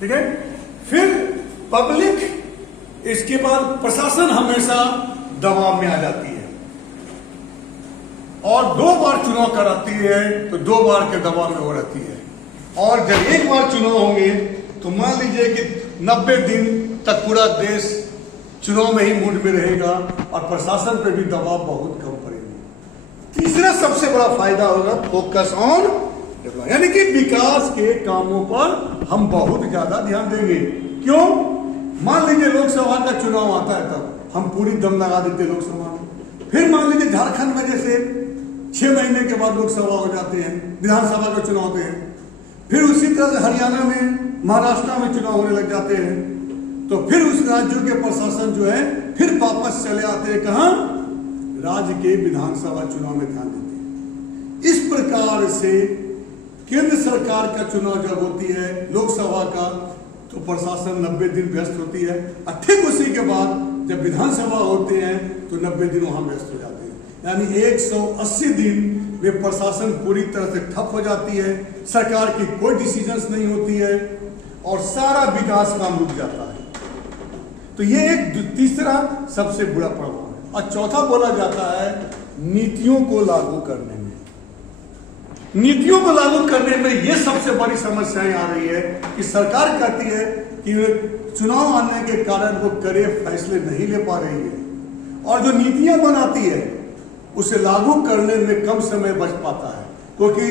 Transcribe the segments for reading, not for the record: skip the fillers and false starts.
ठीक है। फिर पब्लिक, इसके बाद प्रशासन हमेशा दबाव में आ जाती है और 2 बार चुनाव कराती है तो 2 बार के दबाव में हो रहती है। और जब एक बार चुनाव होंगे तो मान लीजिए कि 90 दिन तक पूरा देश चुनाव में ही मूड में रहेगा और प्रशासन पे भी दबाव बहुत कम पड़ेगा। तीसरा सबसे बड़ा फायदा होगा फोकस ऑन डेवलपमेंट, यानी कि विकास के कामों पर हम बहुत ज्यादा ध्यान देंगे। क्यों? मान लीजिए लोकसभा का चुनाव आता है तब हम पूरी दम लगा देते लोकसभा में। फिर मान लीजिए झारखंड में जैसे 6 महीने के बाद लोकसभा हो जाते हैं, विधानसभा का चुनाव होते हैं। फिर उसी तरह से हरियाणा में, महाराष्ट्र में चुनाव होने लग जाते हैं। तो फिर उस राज्यों के प्रशासन जो है फिर वापस चले आते हैं कहां? राज्य के विधानसभा चुनाव में ध्यान देते हैं। इस प्रकार से केंद्र सरकार का चुनाव जब होती है, लोकसभा का, तो प्रशासन 90 दिन व्यस्त होती है। और ठीक उसी के बाद जब विधानसभा होते हैं तो 90 दिन वहां व्यस्त हो जाते हैं। यानी 180 दिन वे प्रशासन पूरी तरह से ठप हो जाती है, सरकार की कोई डिसीजंस नहीं होती है और सारा विकास काम रुक जाता है। तो ये एक तीसरा सबसे बुरा प्रभाव है। और चौथा बोला जाता है नीतियों को लागू करने में। नीतियों को लागू करने में ये सबसे बड़ी समस्याएं आ रही है कि सरकार कहती है कि चुनाव आने के कारण वो कड़े फैसले नहीं ले पा रही है और जो नीतियां बनाती है उसे लागू करने में कम समय बच पाता है, क्योंकि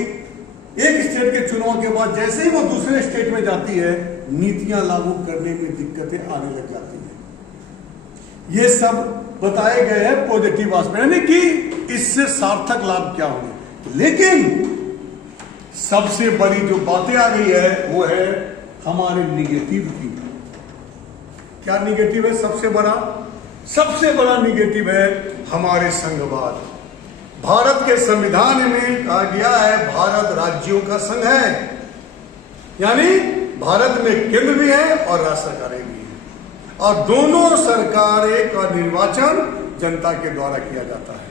एक स्टेट के चुनाव के बाद जैसे ही वो दूसरे स्टेट में जाती है नीतियां लागू करने में दिक्कतें आने लग जाती हैं। ये सब बताए गए हैं पॉजिटिव एस्पेक्ट, यानी कि इससे सार्थक लाभ क्या होंगे। लेकिन सबसे बड़ी जो बातें आ रही है वो है हमारे निगेटिव की। क्या निगेटिव है? सबसे बड़ा निगेटिव है हमारे संघवाद। भारत के संविधान में कहा गया है भारत राज्यों का संघ है, यानी भारत में केंद्र भी है और राज्य सरकारें भी हैं और दोनों सरकारें का निर्वाचन जनता के द्वारा किया जाता है।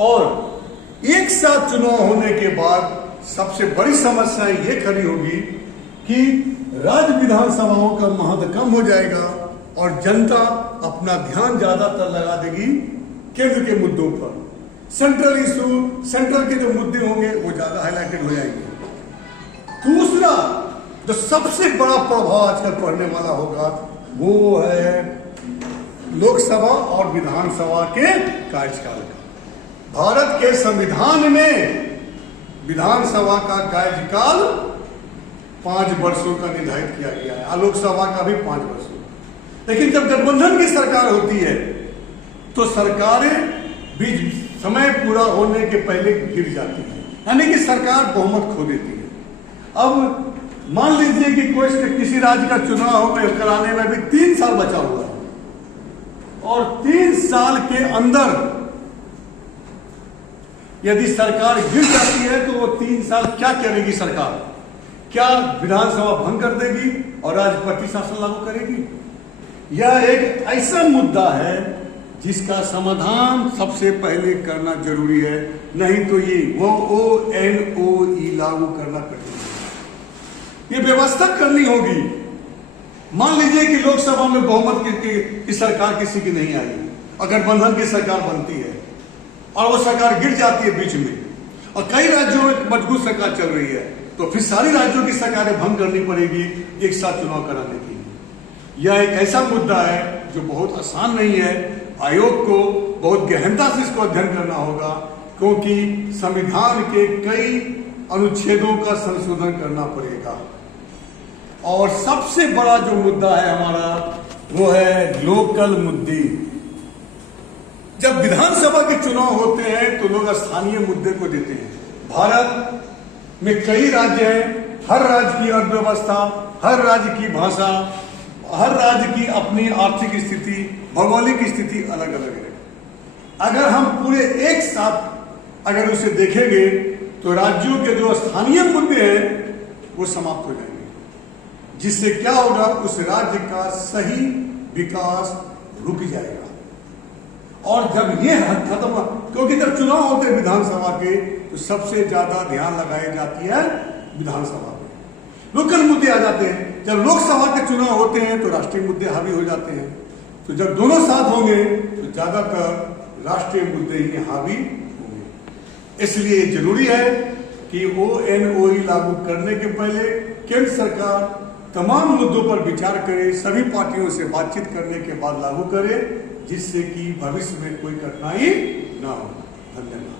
और एक साथ चुनाव होने के बाद सबसे बड़ी समस्या ये खड़ी होगी कि राज्य विधानसभाओं का महत्व कम हो जाएगा और जनता अपना ध्यान ज्यादातर लगा देगी केंद्र के मुद्दों पर। सेंट्रल इशू, सेंट्रल के जो मुद्दे होंगे वो ज्यादा हाईलाइटेड हो जाएंगे। दूसरा जो सबसे बड़ा प्रभाव आजकल पड़ने वाला होगा वो है लोकसभा और विधानसभा के कार्यकाल का। भारत के संविधान में विधानसभा का कार्यकाल 5 वर्षों का निर्धारित किया गया है, लोकसभा का भी 5 वर्षों। लेकिन जब गठबंधन की सरकार होती है तो सरकारें बीच समय पूरा होने के पहले गिर जाती है, यानी कि सरकार बहुमत खो देती है। अब मान लीजिए कि कोई किसी राज्य का चुनाव कराने में भी 3 साल बचा हुआ है और 3 साल के अंदर यदि सरकार गिर जाती है तो वो 3 साल क्या करेगी सरकार? क्या विधानसभा भंग कर देगी और राष्ट्रपति शासन लागू करेगी? यह एक ऐसा मुद्दा है जिसका समाधान सबसे पहले करना जरूरी है, नहीं तो ये ONOE लागू करना कठिन है। ये व्यवस्था करनी होगी। मान लीजिए कि लोकसभा में बहुमत की सरकार किसी की नहीं आई और गठबंधन की सरकार बनती है और वो सरकार गिर जाती है बीच में और कई राज्यों में मजबूत सरकार चल रही है, तो फिर सारी राज्यों की सरकारें भंग करनी पड़ेगी एक साथ चुनाव कराने के लिए। यह एक ऐसा मुद्दा है जो बहुत आसान नहीं है। आयोग को बहुत गहनता से इसको अध्ययन करना होगा, क्योंकि संविधान के कई अनुच्छेदों का संशोधन करना पड़ेगा। और सबसे बड़ा जो मुद्दा है हमारा वो है लोकल मुद्दे। जब विधानसभा के चुनाव होते हैं तो लोग स्थानीय मुद्दे को देते हैं। भारत में कई राज्य हैं, हर राज्य की अर्थव्यवस्था, हर राज्य की भाषा, हर राज्य की अपनी आर्थिक स्थिति, भौगोलिक स्थिति अलग अलग है। अगर हम पूरे एक साथ अगर उसे देखेंगे तो राज्यों के जो स्थानीय मुद्दे हैं वो समाप्त हो जाएंगे, जिससे क्या होगा, उस राज्य का सही विकास रुक जाएगा। और जब ये खत्म, क्योंकि जब चुनाव होते हैं विधानसभा के तो सबसे ज्यादा ध्यान लगाई जाती है विधानसभा में, लोकल मुद्दे आ जाते हैं। जब लोकसभा के चुनाव होते हैं तो राष्ट्रीय मुद्दे हावी हो जाते हैं, तो जब दोनों साथ होंगे तो ज्यादातर राष्ट्रीय मुद्दे ही हावी होंगे। इसलिए जरूरी है कि ONOE लागू करने के पहले केंद्र सरकार तमाम मुद्दों पर विचार करे, सभी पार्टियों से बातचीत करने के बाद लागू करे, जिससे कि भविष्य में कोई कठिनाई ना हो। धन्यवाद।